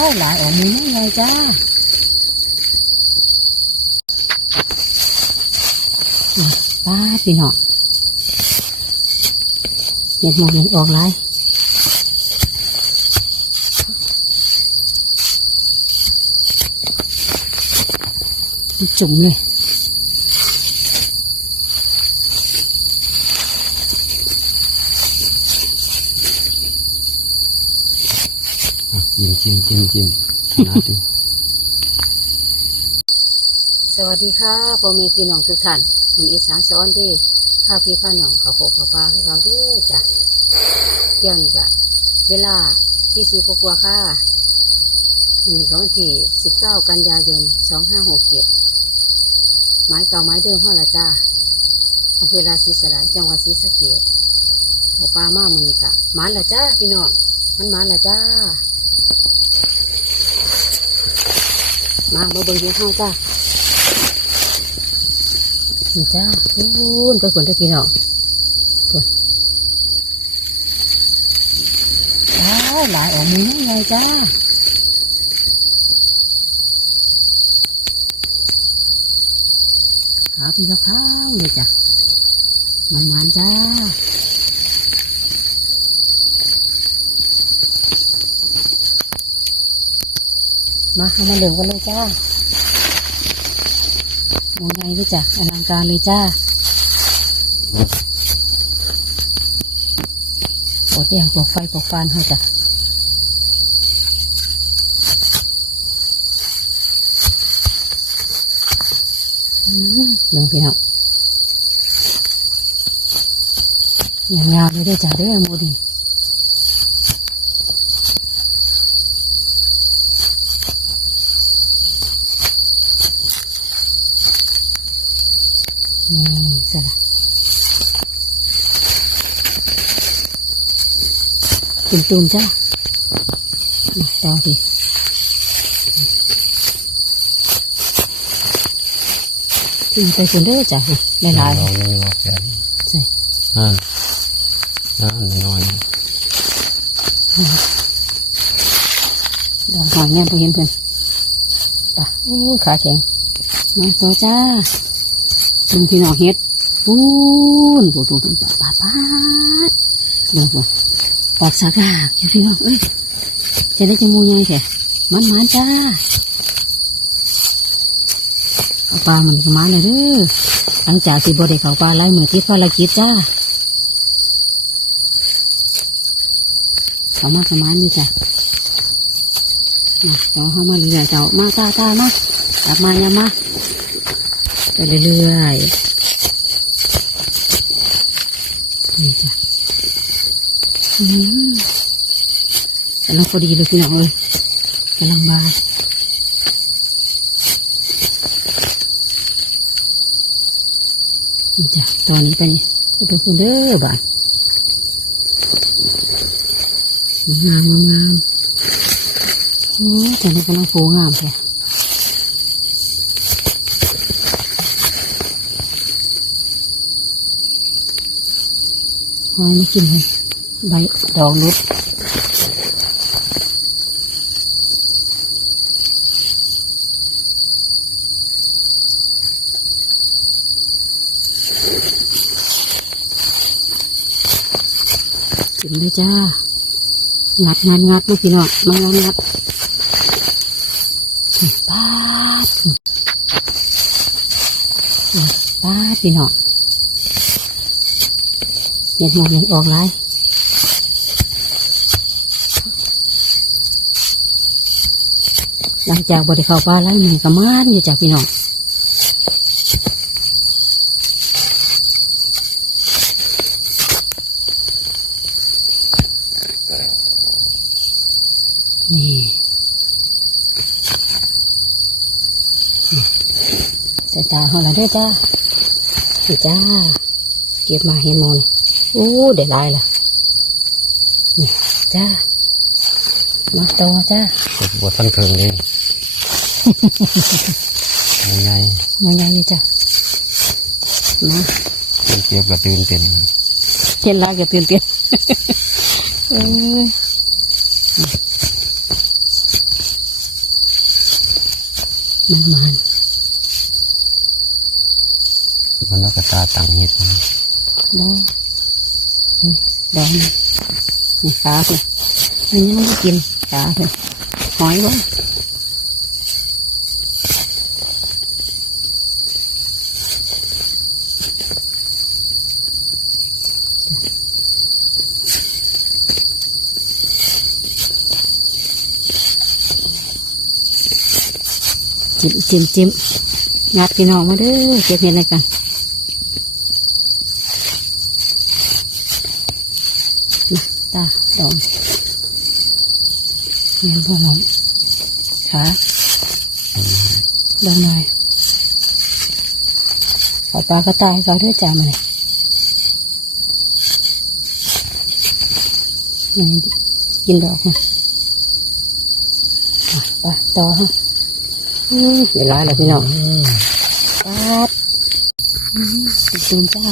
ได้หลายออกมือยังไงจ้าป้าพี่น้องเห็ดหมอกเห็ดออกหลายจุ่มเลย อะกินกินกินกินขนาดนี้สวัสดีค่ะผม พี่น้องทุกท่านมันอีสานสอนดีข้าพี่ข้าน้องเขาโคกเขาปลาให้เราเด้อจ้ะเที่ยวนี้กะเวลาที่สี่กว่าค่ะมันนี้ก็วันที่สิบเก้ากันยายนสองห้าหกเจ็ดไม้เก่าไม้เดิมห้อละจ้าอำเภอราศีสลายจังหวัดศรีสะเกษเขาปลามากมันนี้กะหมันละจ้าพี่น้องมันหมันละจ้ามามาเบิ่งอยู่ห้องจ้า นี่จ้าพูนไปคนได้พี่น้องคนอ้าวหลายออกมือไงจ้าหาพี่ละข้าวเลยจ้ะมันมันจ้ามาเข้ามาเดิมกันเลยจ้า มองไงด้วยจ้ะอลังการเลยจ้าปลดแดงปลดไฟปลดฟานให้จ้ะอืมเบิ่งพี่น้องอย่างงามเลยเด้วยจ้ะเด้อโมดี นี่สละตุ่มตุ่มๆจ้ามาเตาดิทิ้งไปคนเด้อจ้ะหางนี่บอกแน่นั่นนั่นน้อยดอกหางแง่พอเห็นเพื่อนปะอู้ขาแข็งมาต่อจ้าลุงพี่น้องเฮ็ดปูนปูนปูนปูนปาปาดปาเดี๋ยวปูออกสากาอยู่พี่น้องเอ้ยจะได้จมูกยังไงแค่มันมันจ้าเอาปลามันก็มาเลยเด้อหลังจากที่บได้เขาปลาไล่เหมือนที่ภารกิจจ้าเขามาสมานอยู่จ้ะ มาต่อเข้ามาเรื่อยๆเจ้ามาตาตามากลับมาย่ามาไปเรื่อยๆนี่จ้ะอืมกำลังพอดีเลยพี่น้องเอ้ยกำลังบานนี่จ้ะตอนนี้ไปนี่ไปเป็นคนเด้อบ้าน งามงามโอ้แต่นี่กำลังโฟงามแท้หอยไม่กินเลยใบดอกรุดกินเลยจ้า งัดงัดงัดลูกพี่น้องมางัดงัดป้าดป้าพี่น้องเห็ดหมอกเห็ดออกหลายหลังจากบริเข้าป้าไล่มือกระมานอยู่จากพี่น้อง นี่ใส่ตาเขาละเด้วยจ้าสิจ้า เก็บมาเห็นหมอนโอ้เดี๋ยวลายละนี่จ้า มาต่อจ้ากดบทท่านเคิงเลยยังไงมาใหญ่อยู่จ้ามามันเจ็บกระตื่นเต้นเห็นลายก็เปลี่ยนเปลี่ยน เอ้ยมันมันมันแล้วก็ตาต่างเห็ดนะดอกเอ้ยดอกนี่นี่ขาเลยอันนี้มันไม่กินขาเลยหอยบ้าง จิ้มจิ้มจิ้มงัดพี่น้องมาเด้อเก็บเห็ดอะไรกันตาดองเรียนพ่อหมอนขาดองหน่อยขอปลากระต่ายเขาด้วยจามาเลยกินดอกฮะอะ ไปต่อฮะอืมเวลาแล้วพี่น้องปัดอืมตูนจ้า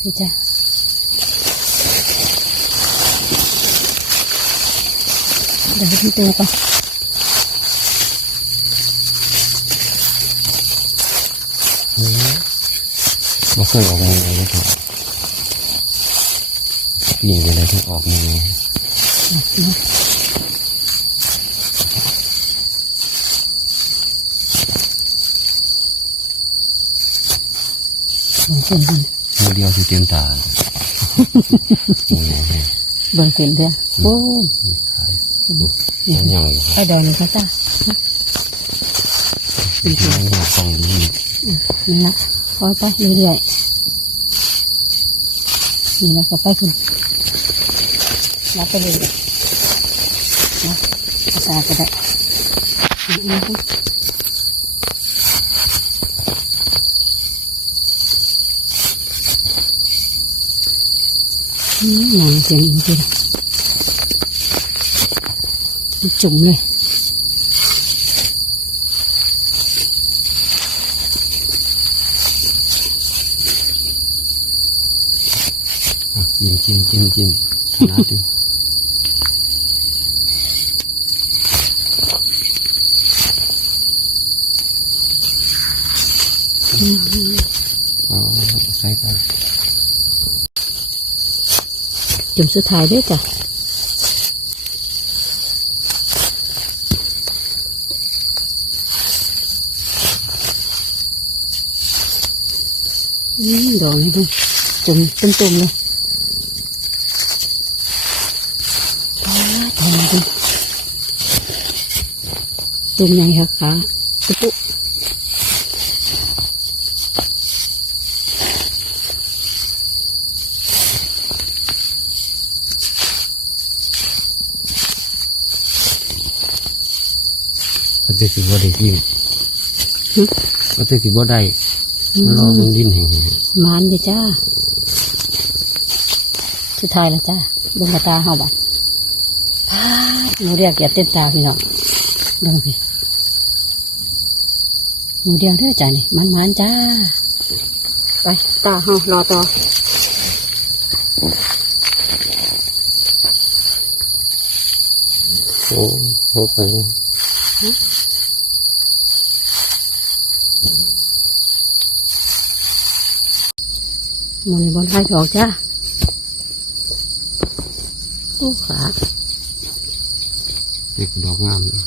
พี่จ้า เดี๋ยวพี่ตัวก่อนบ่เคยออกมือเลยครับยิงไปเลยที่ออกมือเบิ่งขึ้นเบิ่งมือเดียวที่เต็มตามือไหนให้เบิ่งขึ้นเถอะโอ้ขายยังยังอยู่ครับไอ้ดอกนี่ค่ะจ้ายังยังกล้องนี้นี่ละคอยไปเรื่อยๆนี่ละก็ไปขึ้นรับไปเลยนะภาษาก็ได้นี่นะอืม หนังเสียงจริงจุ่มเลยกินกินกินกินขนาดนี้อ๋อใส่ไปจุ่มสุดท้ายด้วยจ้ะดอกนี่ ดูจุ่มตุ่มๆเลยอ้าวทองดู ตุ่มยังคะขาตุ๊ปุ๊ก็จะสิบ่ได้กินก็จะสิบ่ได้รอมันดิ้นแห้งมานดิจ้า สุดท้ายแล้วจ้าเบงกระตาเฮาบัดพาดหนูเรียกอย่าเต้นตาพี่น้องเบิ่งพี่หนูเดียวเด้อจ้านี่มันมันๆจ้า ไปตาเฮารอต่อโอ้โหไปหมูนี่บนไข่ดอกจ้า โอ้ขาเด็กดอกงามนะ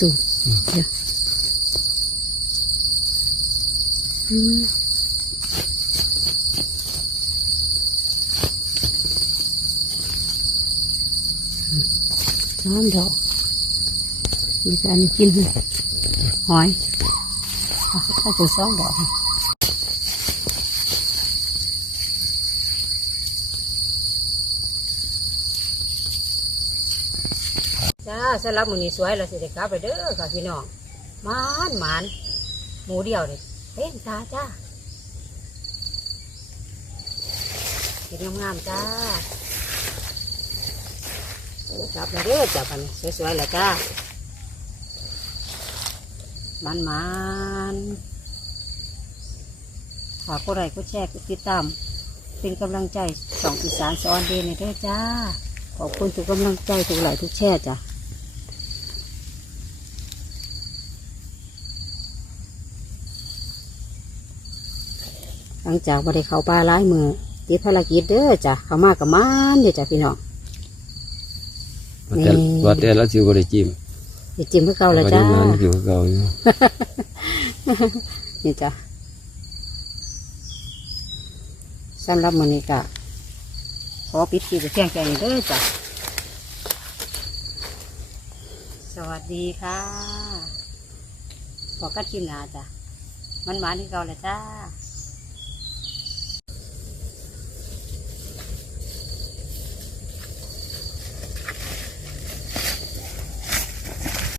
ตุ่มเดี๋ยวอืมสามดอกมีการกินหอยอะถ้าคือสองดอก จ้าสำหรับมือนี้สวยเราสิเด็กลับไปเด้อค่ะพี่น้องหมานหมานหมูเดียวเลยเต้นตาจ้ากินงามๆจ้าจับแล้วเด้อจับมันสวยๆเลยจ้ามันมันฝากกดไลค์กดแชร์กดติดตาม เป็นกำลังใจสองอีสานสอนเดนเด้อจ้า ขอบคุณทุกกำลังใจทุกไลทุกแชร์จ้ะ หลังจากบ่ได้เข้าป่าหลายมือติดภารกิจเด้อจ้ะเข้ามากับมานเด้อจ้ะพี่น้องว่าแต่นี่ว่าแต่ละสิบ่ได้จิ้มไปจิ้มเพื่อเก่าแล้วว่าจ้าได้งานอยู่กับเก่าอยู่นี่จ้ะสำหรับมื้อนี้ก็ขอปิดคลิปไปเพียงแค่นี้เด้อจ้ะ สวัสดีค่ะขอกัดคลิปหน้าจ้ะ มันหมาที่เก่าแล้วจ้า